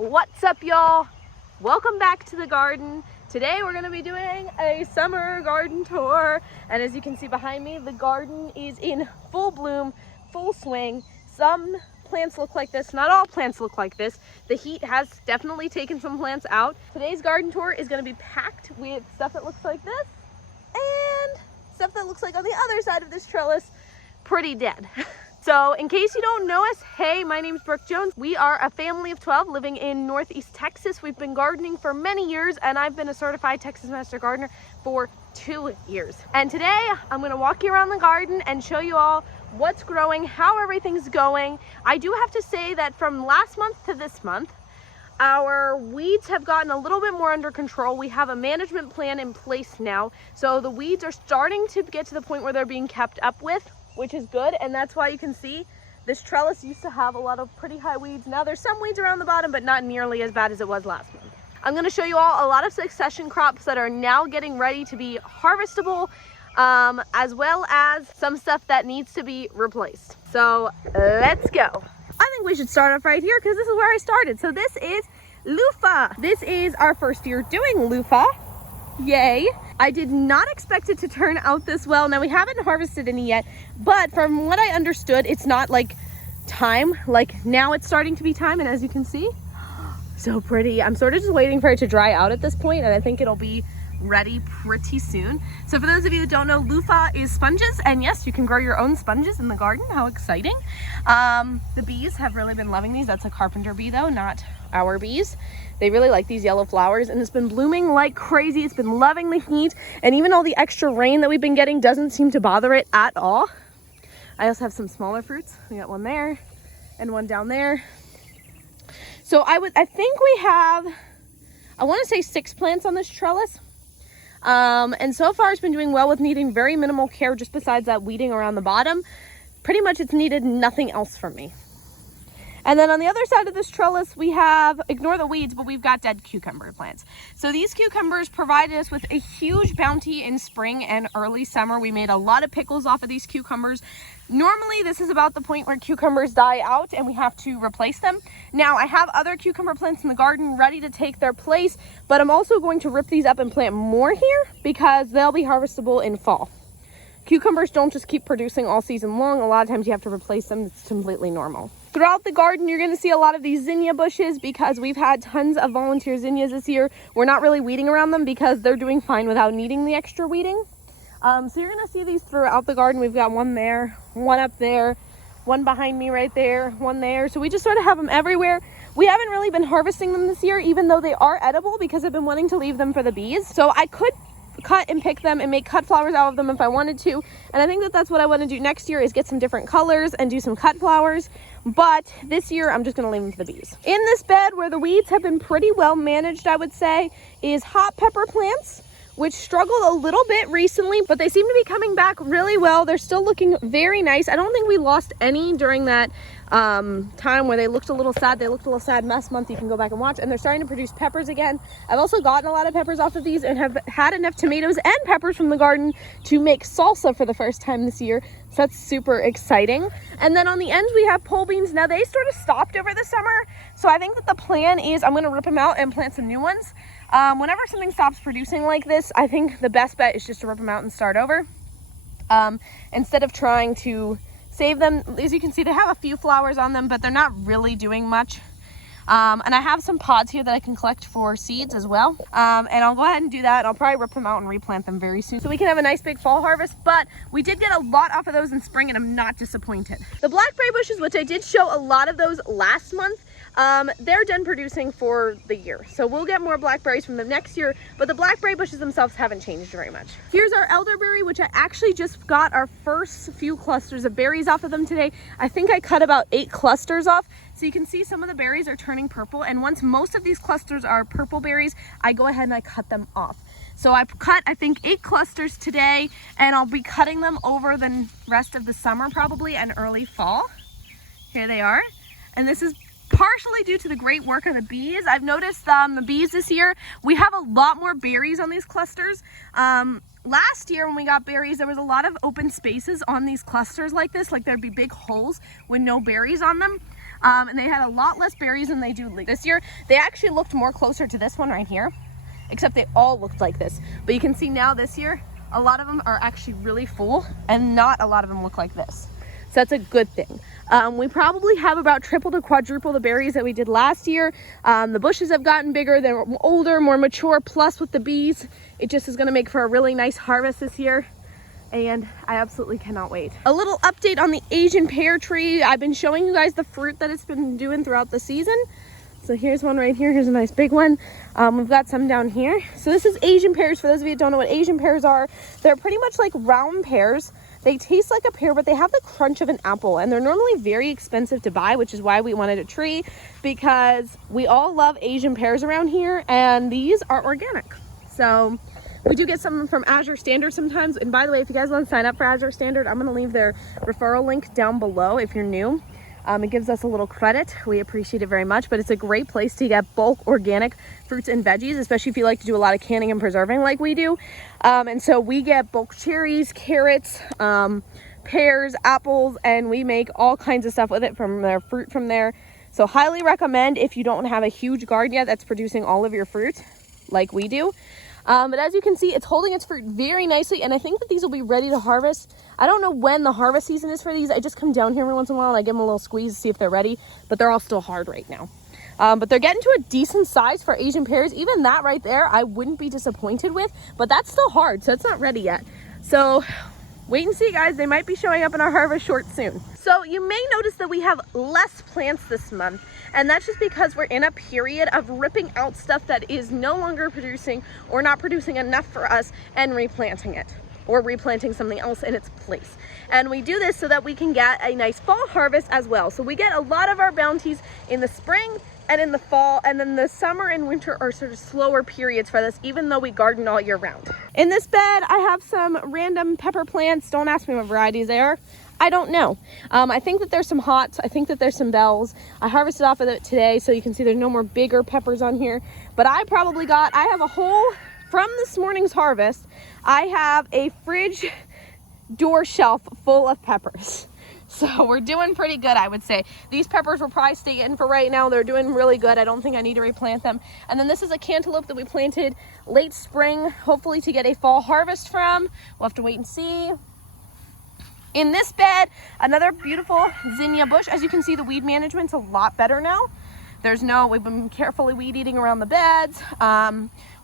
What's up, y'all? Welcome back to the garden. Today we're going to be doing a summer garden tour, and as you can see behind me, the garden is in full bloom, full swing. Some plants look like this, not all plants look like this. The heat has definitely taken some plants out. Today's garden tour is going to be packed with stuff that looks like this and stuff that looks like on the other side of this trellis, pretty dead. So in case you don't know us, hey, my name's Brooke Jones. We are a family of 12 living in Northeast Texas. We've been gardening for many years, and I've been a certified Texas Master Gardener for 2 years. And today I'm gonna walk you around the garden and show you all what's growing, how everything's going. I do have to say that from last month to this month, our weeds have gotten a little bit more under control. We have a management plan in place now. So the weeds are starting to get to the point where they're being kept up with, which is good, and that's why you can see this trellis used to have a lot of pretty high weeds. Now there's some weeds around the bottom, but not nearly as bad as it was last month. I'm going to show you all a lot of succession crops that are now getting ready to be harvestable, as well as some stuff that needs to be replaced. So let's go. I think we should start off right here because this is where I started. So this is loofah. This is our first year doing loofah. Yay. I did not expect it to turn out this well. Now we haven't harvested any yet, but from what I understood, it's not like time. Like now it's starting to be time, and as you can see, so pretty. I'm sort of just waiting for it to dry out at this point, and I think it'll be ready pretty soon. So for those of you who don't know, loofah is sponges, and yes, you can grow your own sponges in the garden. How exciting. The bees have really been loving these. That's a carpenter bee though, not our bees. They really like these yellow flowers, and it's been blooming like crazy. It's been loving the heat, and even all the extra rain that we've been getting doesn't seem to bother it at all. I also have some smaller fruits. We got one there and one down there. So I think we have, I want to say 6 plants on this trellis. And so far it's been doing well with needing very minimal care, just besides that weeding around the bottom. Pretty much it's needed nothing else from me. And then on the other side of this trellis, we have, ignore the weeds, but we've got dead cucumber plants. So these cucumbers provided us with a huge bounty in spring and early summer. We made a lot of pickles off of these cucumbers. Normally, this is about the point where cucumbers die out and we have to replace them. Now, I have other cucumber plants in the garden ready to take their place, but I'm also going to rip these up and plant more here because they'll be harvestable in fall. Cucumbers don't just keep producing all season long. A lot of times you have to replace them. It's completely normal. Throughout the garden, you're going to see a lot of these zinnia bushes because we've had tons of volunteer zinnias this year. We're not really weeding around them because they're doing fine without needing the extra weeding. So you're going to see these throughout the garden. We've got one there, one up there, one behind me right there, one there. So we just sort of have them everywhere. We haven't really been harvesting them this year, even though they are edible, because I've been wanting to leave them for the bees. So I could cut and pick them and make cut flowers out of them if I wanted to, and I think that that's what I want to do next year, is get some different colors and do some cut flowers. But this year I'm just going to leave them to the bees. In this bed where the weeds have been pretty well managed, I would say, is hot pepper plants, which struggled a little bit recently, but they seem to be coming back really well. They're still looking very nice. I don't think we lost any during that time where they looked a little sad. They looked a little sad last month. You can go back and watch, and they're starting to produce peppers again. I've also gotten a lot of peppers off of these and have had enough tomatoes and peppers from the garden to make salsa for the first time this year. So that's super exciting. And then on the ends we have pole beans. Now they sort of stopped over the summer, so I think that the plan is I'm going to rip them out and plant some new ones. Whenever something stops producing like this, I think the best bet is just to rip them out and start over, instead of trying to save them. As you can see, they have a few flowers on them, but they're not really doing much. And I have some pods here that I can collect for seeds as well. And I'll go ahead and do that. I'll probably rip them out and replant them very soon so we can have a nice big fall harvest. But we did get a lot off of those in spring, and I'm not disappointed. The blackberry bushes, which I did show a lot of those last month, they're done producing for the year. So we'll get more blackberries from them next year, but the blackberry bushes themselves haven't changed very much. Here's our elderberry, which I actually just got our first few clusters of berries off of them today. I think I cut about 8 clusters off. So you can see some of the berries are turning purple, and once most of these clusters are purple berries, I go ahead and I cut them off. So I cut, I think, 8 clusters today, and I'll be cutting them over the rest of the summer probably and early fall. Here they are. And this is partially due to the great work of the bees. I've noticed the bees this year, we have a lot more berries on these clusters. Last year when we got berries, there was a lot of open spaces on these clusters like this, like there'd be big holes with no berries on them. And they had a lot less berries than they do this year. They actually looked more closer to this one right here, except they all looked like this. But you can see now this year, a lot of them are actually really full and not a lot of them look like this. So that's a good thing. We probably have about triple to quadruple the berries that we did last year. The bushes have gotten bigger, they're older, more mature, plus with the bees, it just is gonna make for a really nice harvest this year. And I absolutely cannot wait. A little update on the Asian pear tree. I've been showing you guys the fruit that it's been doing throughout the season. So here's one right here. Here's a nice big one. We've got some down here. So this is Asian pears. For those of you who don't know what Asian pears are, they're pretty much like round pears. They taste like a pear, but they have the crunch of an apple, and they're normally very expensive to buy, which is why we wanted a tree, because we all love Asian pears around here, and these are organic. So we do get some from Azure Standard sometimes. And by the way, if you guys want to sign up for Azure Standard, I'm going to leave their referral link down below if you're new. It gives us a little credit. We appreciate it very much, but it's a great place to get bulk organic fruits and veggies, especially if you like to do a lot of canning and preserving like we do. And so we get bulk cherries, carrots, pears, apples, and we make all kinds of stuff with it from their fruit from there. So highly recommend if you don't have a huge garden yet that's producing all of your fruit like we do. But as you can see, it's holding its fruit very nicely, and I think that these will be ready to harvest. I don't know when the harvest season is for these. I just come down here every once in a while and I give them a little squeeze to see if they're ready, but they're all still hard right now. But they're getting to a decent size for Asian pears. Even that right there, I wouldn't be disappointed with, but that's still hard, so it's not ready yet. So wait and see, guys. They might be showing up in our harvest short soon. So you may notice that we have less plants this month, and that's just because we're in a period of ripping out stuff that is no longer producing or not producing enough for us and replanting it, or replanting something else in its place. And we do this so that we can get a nice fall harvest as well. So we get a lot of our bounties in the spring and in the fall, and then the summer and winter are sort of slower periods for this, even though we garden all year round. In this bed, I have some random pepper plants. Don't ask me what varieties they are. I don't know. I think that there's some hots. I think that there's some bells. I harvested off of it today, so you can see there's no more bigger peppers on here. But I have a whole, from this morning's harvest, I have a fridge door shelf full of peppers. So we're doing pretty good, I would say. These peppers will probably stay in for right now. They're doing really good. I don't think I need to replant them. And then this is a cantaloupe that we planted late spring, hopefully to get a fall harvest from. We'll have to wait and see. In this bed, another beautiful zinnia bush. As you can see, the weed management's a lot better now. We've been carefully weed eating around the beds.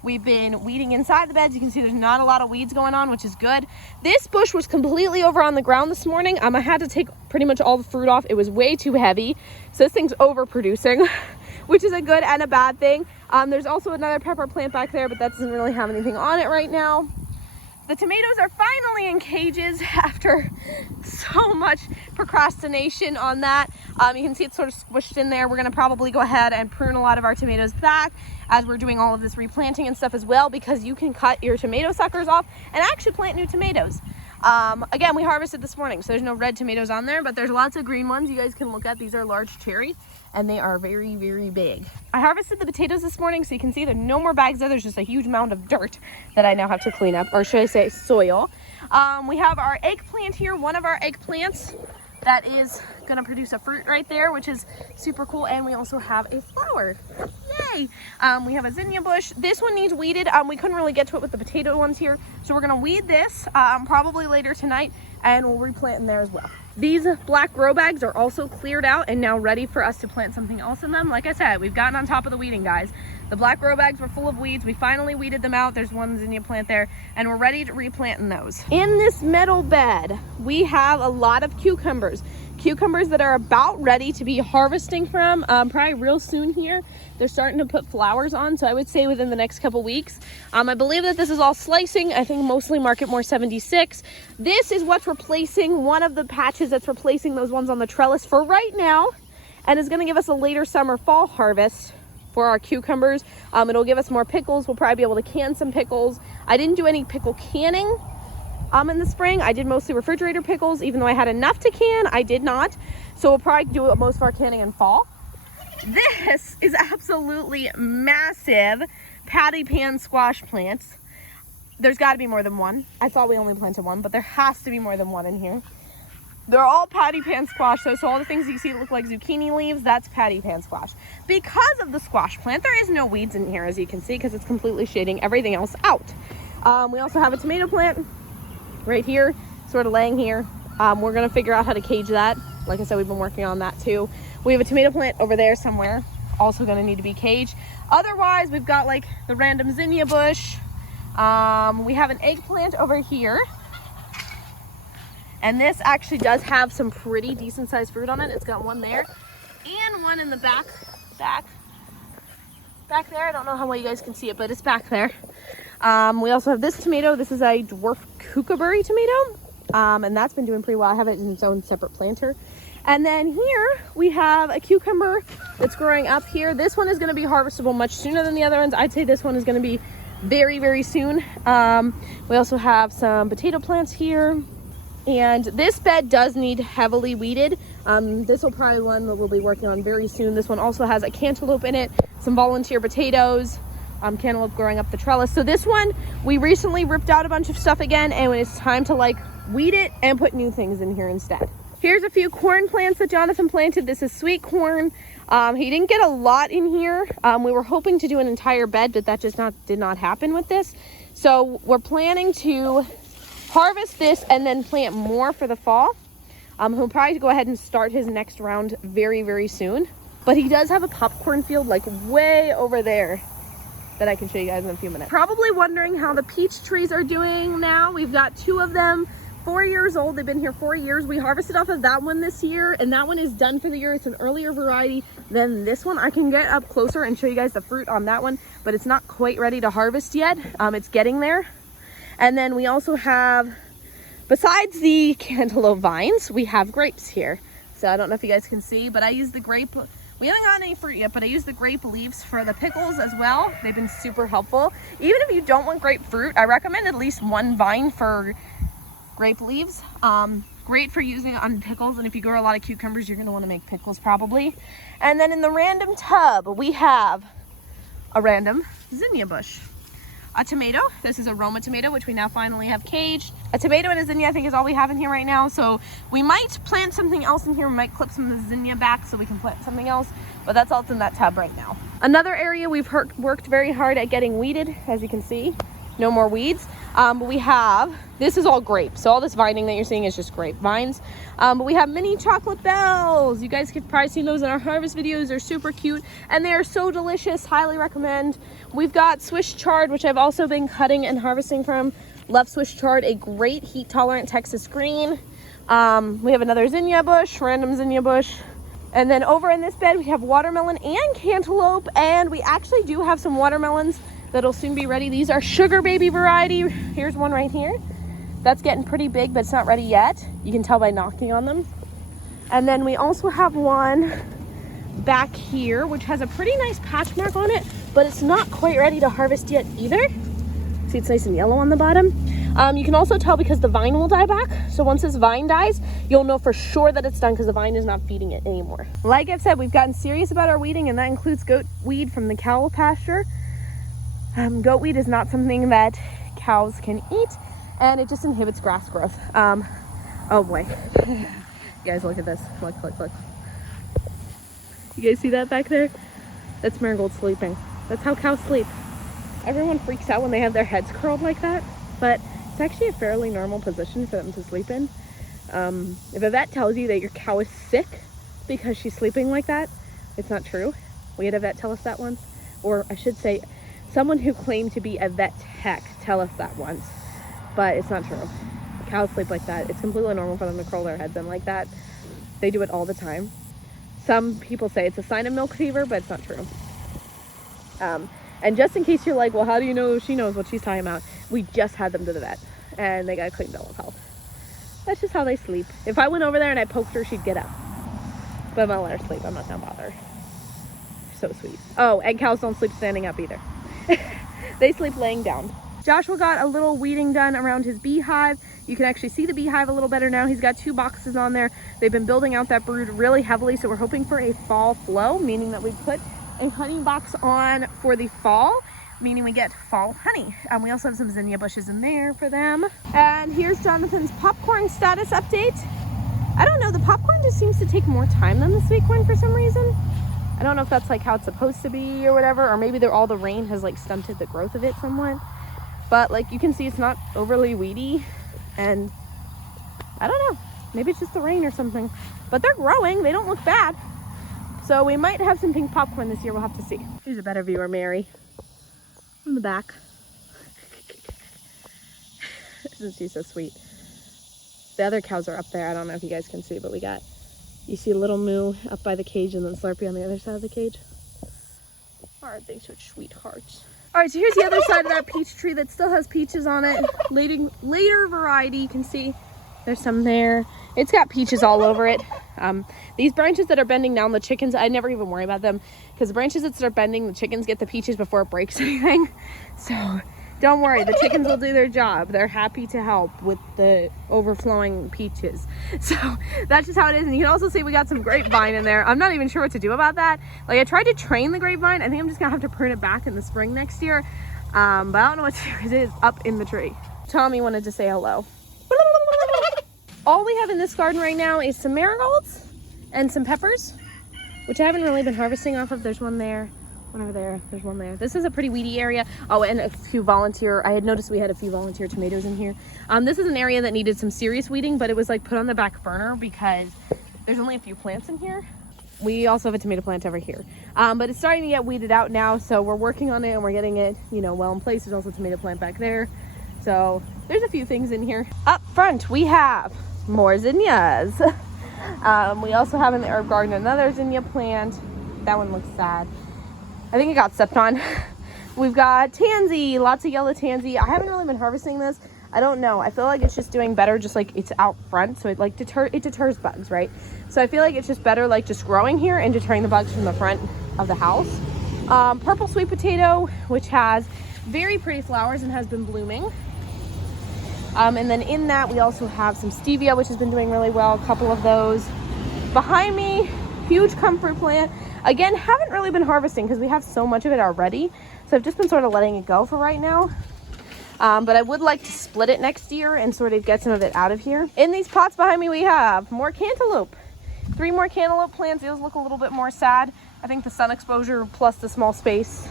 We've been weeding inside the beds. You can see there's not a lot of weeds going on, which is good. This bush was completely over on the ground this morning. I had to take pretty much all the fruit off. It was way too heavy. So this thing's overproducing, which is a good and a bad thing. There's also another pepper plant back there, but that doesn't really have anything on it right now. The tomatoes are finally in cages after so much procrastination on that. You can see it's sort of squished in there. We're going to probably go ahead and prune a lot of our tomatoes back as we're doing all of this replanting and stuff as well, because you can cut your tomato suckers off and actually plant new tomatoes. Again, we harvested this morning, so there's no red tomatoes on there, but there's lots of green ones you guys can look at. These are large cherry, and they are very, very big. I harvested the potatoes this morning, so you can see there's no more bags there. There's just a huge mound of dirt that I now have to clean up, or should I say soil. We have our eggplant here, one of our eggplants that is gonna produce a fruit right there, which is super cool. And we also have a flower. Yay! We have a zinnia bush. This one needs weeded. We couldn't really get to it with the potato ones here, so we're gonna weed this probably later tonight, and we'll replant in there as well. These black grow bags are also cleared out and now ready for us to plant something else in them. Like I said, we've gotten on top of the weeding, guys. The black grow bags were full of weeds. We finally weeded them out. There's one zinnia plant there, and we're ready to replant in those. In this metal bed, we have a lot of cucumbers. Cucumbers that are about ready to be harvesting from, probably real soon here. They're starting to put flowers on, so I would say within the next couple weeks. I believe that this is all slicing. I think mostly Market More 76. This is what's replacing one of the patches that's replacing those ones on the trellis for right now, and is gonna give us a later summer fall harvest for our cucumbers. It'll give us more pickles. We'll probably be able to can some pickles. I didn't do any pickle canning in the spring. I did mostly refrigerator pickles. Even though I had enough to can, I did not. So we'll probably do most of our canning in fall. This is absolutely massive patty pan squash plants. There's got to be more than one. I thought we only planted one, but there has to be more than one in here. They're all patty pan squash, so all the things you see that look like zucchini leaves, that's patty pan squash. Because of the squash plant, there is no weeds in here, as you can see, because it's completely shading everything else out. We also have a tomato plant right here, sort of laying here. We're gonna figure out how to cage that. Like I said, we've been working on that too. We have a tomato plant over there somewhere, also gonna need to be caged. Otherwise, we've got like the random zinnia bush. We have an eggplant over here. And this actually does have some pretty decent sized fruit on it. It's got one there and one in the back there. I don't know how well you guys can see it, but it's back there. We also have this tomato. This is a dwarf kookaburra tomato. And that's been doing pretty well. I have it in its own separate planter. And then here we have a cucumber that's growing up here. This one is going to be harvestable much sooner than the other ones. I'd say this one is going to be very, very soon. We also have some potato plants here. And this bed does need heavily weeded. This will probably one that we'll be working on very soon. This one also has a cantaloupe in it, some volunteer potatoes, cantaloupe growing up the trellis. So this one, we recently ripped out a bunch of stuff again, and it's time to like weed it and put new things in here instead. Here's a few corn plants that Jonathan planted. This is sweet corn. He didn't get a lot in here. We were hoping to do an entire bed, but that just did not happen with this. So we're planning to harvest this and then plant more for the fall. He'll probably go ahead and start his next round very, very soon. But he does have a popcorn field like way over there that I can show you guys in a few minutes. Probably wondering how the peach trees are doing now. We've got 2 of them, 4 years old. They've been here 4 years. We harvested off of that one this year, and that one is done for the year. It's an earlier variety than this one. I can get up closer and show you guys the fruit on that one, but it's not quite ready to harvest yet. It's getting there. And then we also have, besides the cantaloupe vines, we have grapes here. So I don't know if you guys can see, but I use the grape, we haven't gotten any fruit yet, but I use the grape leaves for the pickles as well. They've been super helpful. Even if you don't want grapefruit, I recommend at least 1 vine for grape leaves. Great for using it on pickles, and if you grow a lot of cucumbers, you're gonna wanna make pickles probably. And then in the random tub, we have a random zinnia bush. A tomato, this is a Roma tomato, which we now finally have caged. A tomato and a zinnia, I think, is all we have in here right now. So we might plant something else in here. We might clip some of the zinnia back so we can plant something else, but that's all that's in that tub right now. Another area we've worked very hard at getting weeded, as you can see. No more weeds. But we have, this is all grape. So all this vining that you're seeing is just grape vines. But we have mini chocolate bells. You guys could probably see those in our harvest videos. They're super cute and they are so delicious. Highly recommend. We've got Swiss chard, which I've also been cutting and harvesting from. Love Swiss chard, a great heat tolerant Texas green. We have another zinnia bush, random zinnia bush. And then over in this bed, we have watermelon and cantaloupe. And we actually do have some watermelons that'll soon be ready. These are sugar baby variety. Here's one right here. That's getting pretty big, but it's not ready yet. You can tell by knocking on them. And then we also have one back here, which has a pretty nice patch mark on it, but it's not quite ready to harvest yet either. See, it's nice and yellow on the bottom. You can also tell because the vine will die back. So once this vine dies, you'll know for sure that it's done because the vine is not feeding it anymore. Like I've said, we've gotten serious about our weeding, and that includes goat weed from the cow pasture. Goat weed is not something that cows can eat, and it just inhibits grass growth. Oh boy. You guys, look at this. Look. You guys see that back there? That's Marigold sleeping. That's how cows sleep. Everyone freaks out when they have their heads curled like that, but it's actually a fairly normal position for them to sleep in. If a vet tells you that your cow is sick because she's sleeping like that, it's not true. We had a vet tell us that once, or I should say, someone who claimed to be a vet tech tell us that once, but it's not true. Cows sleep like that. It's completely normal for them to curl their heads in like that. They do it all the time. Some people say it's a sign of milk fever, but it's not true. And just in case you're like, well, how do you know she knows what she's talking about? We just had them to the vet, and they got a clean bill of health. That's just how they sleep. If I went over there and I poked her, she'd get up. But I'm gonna let her sleep. I'm not gonna bother. So sweet. Oh, and cows don't sleep standing up either. They sleep laying down. Joshua got a little weeding done around his beehive. You can actually see the beehive a little better now. He's got 2 boxes on there. They've been building out that brood really heavily, so we're hoping for a fall flow, meaning that we put a honey box on for the fall, meaning we get fall honey. We also have some zinnia bushes in there for them. And here's Jonathan's popcorn status update. I don't know, the popcorn just seems to take more time than the sweet corn for some reason. I don't know if that's like how it's supposed to be or whatever, or maybe all the rain has like stunted the growth of it somewhat. But like you can see, it's not overly weedy, and I don't know, maybe it's just the rain or something. But they're growing, they don't look bad. So we might have some pink popcorn this year, we'll have to see. Here's a better view of Mary in the back. Isn't she so sweet? The other cows are up there. I don't know if you guys can see, but you see little Moo up by the cage and then Slurpee on the other side of the cage. Aren't they such sweethearts? All right, so here's the other side of that peach tree that still has peaches on it. Later variety, you can see there's some there. It's got peaches all over it. These branches that are bending down, the chickens, I never even worry about them because the branches that start bending, the chickens get the peaches before it breaks anything. So don't worry, the chickens will do their job. They're happy to help with the overflowing peaches. So that's just how it is. And you can also see we got some grapevine in there. I'm not even sure what to do about that. Like I tried to train the grapevine. I think I'm just gonna have to prune it back in the spring next year. But I don't know what to do because it is up in the tree. Tommy wanted to say hello. All we have in this garden right now is some marigolds and some peppers, which I haven't really been harvesting off of. There's one there. One over there, there's one there. This is a pretty weedy area. Oh, and a few I had noticed we had a few volunteer tomatoes in here. This is an area that needed some serious weeding, but it was like put on the back burner because there's only a few plants in here. We also have a tomato plant over here. But it's starting to get weeded out now, so we're working on it and we're getting it, well in place. There's also a tomato plant back there. So there's a few things in here. Up front, we have more zinnias. We also have in the herb garden another zinnia plant. That one looks sad. I think it got stepped on. We've got tansy, lots of yellow tansy. I haven't really been harvesting this. I don't know. I feel like it's just doing better, just like it's out front. So it deters bugs, right? So I feel like it's just better like just growing here and deterring the bugs from the front of the house. Purple sweet potato, which has very pretty flowers and has been blooming. And then in that we also have some stevia, which has been doing really well, a couple of those. Behind me, huge comfort plant. Again, haven't really been harvesting because we have so much of it already. So I've just been sort of letting it go for right now. But I would like to split it next year and sort of get some of it out of here. In these pots behind me, we have more cantaloupe. 3 more cantaloupe plants. Those look a little bit more sad. I think the sun exposure plus the small space,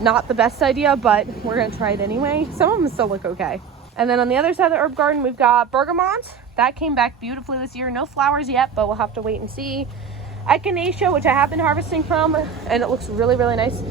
not the best idea, but we're gonna try it anyway. Some of them still look okay. And then on the other side of the herb garden, we've got bergamot. That came back beautifully this year. No flowers yet, but we'll have to wait and see. Echinacea, which I have been harvesting from, and it looks really, really nice.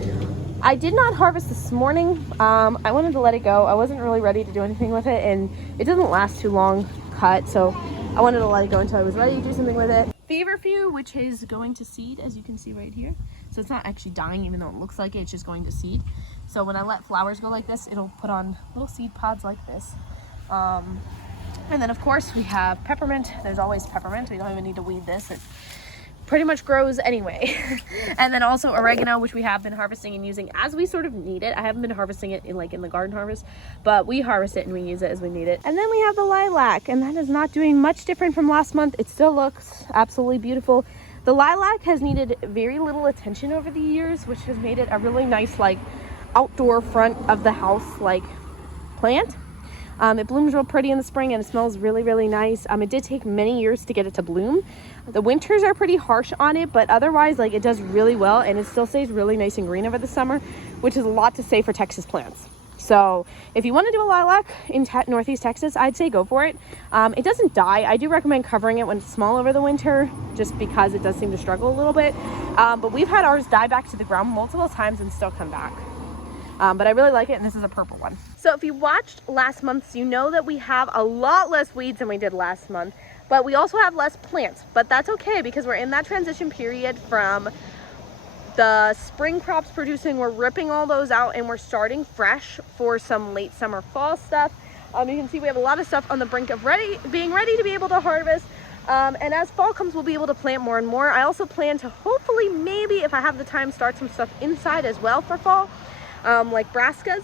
I did not harvest this morning. I wanted to let it go. I wasn't really ready to do anything with it, and it doesn't last too long cut, so I wanted to let it go until I was ready to do something with it. Feverfew, which is going to seed, as you can see right here. So it's not actually dying, even though it looks like it, it's just going to seed. So when I let flowers go like this, it'll put on little seed pods like this. And then of course we have peppermint. There's always peppermint. We don't even need to weed this. It pretty much grows anyway. And then also oregano, which we have been harvesting and using as we sort of need it. I haven't been harvesting it in the garden harvest, but we harvest it and we use it as we need it. And then we have the lilac, and that is not doing much different from last month. It still looks absolutely beautiful. The lilac has needed very little attention over the years, which has made it a really nice outdoor front of the house plant. It blooms real pretty in the spring and it smells really, really nice. It did take many years to get it to bloom. The winters are pretty harsh on it, but otherwise it does really well, and it still stays really nice and green over the summer, which is a lot to say for Texas plants. So if you want to do a lilac in Northeast Texas, I'd say go for it. It doesn't die. I do recommend covering it when it's small over the winter, just because it does seem to struggle a little bit. But we've had ours die back to the ground multiple times and still come back. But I really like it, and this is a purple one. So if you watched last month's, you know that we have a lot less weeds than we did last month, but we also have less plants. But that's okay, because we're in that transition period from the spring crops producing. We're ripping all those out and we're starting fresh for some late summer fall stuff. You can see we have a lot of stuff on the brink of being ready to be able to harvest. And as fall comes, we'll be able to plant more and more. I also plan to hopefully, maybe if I have the time, start some stuff inside as well for fall. Like brassicas,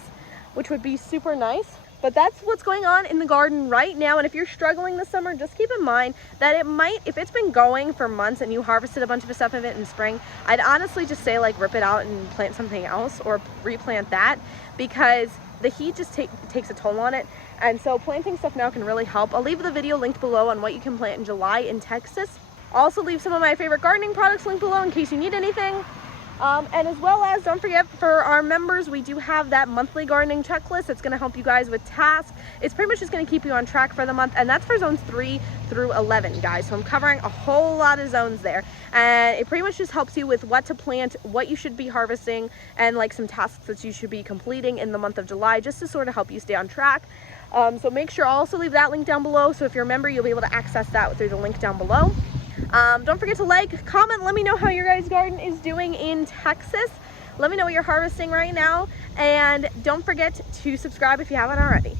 which would be super nice. But that's what's going on in the garden right now. And if you're struggling this summer, just keep in mind that it might, if it's been going for months and you harvested a bunch of stuff of it in spring, I'd honestly just say like rip it out and plant something else or replant that, because the heat just takes a toll on it. And so planting stuff now can really help. I'll leave the video linked below on what you can plant in July in Texas. I'll also leave some of my favorite gardening products linked below in case you need anything. And as well as, don't forget, for our members, we do have that monthly gardening checklist. It's going to help you guys with tasks. It's pretty much just going to keep you on track for the month, and that's for zones 3 through 11, guys. So I'm covering a whole lot of zones there, and it pretty much just helps you with what to plant, what you should be harvesting, and like some tasks that you should be completing in the month of July, just to sort of help you stay on track. So make sure I'll also leave that link down below. So if you're a member, you'll be able to access that through the link down below. Don't forget to like, comment, let me know how your guys' garden is doing in Texas. Let me know what you're harvesting right now, and don't forget to subscribe if you haven't already.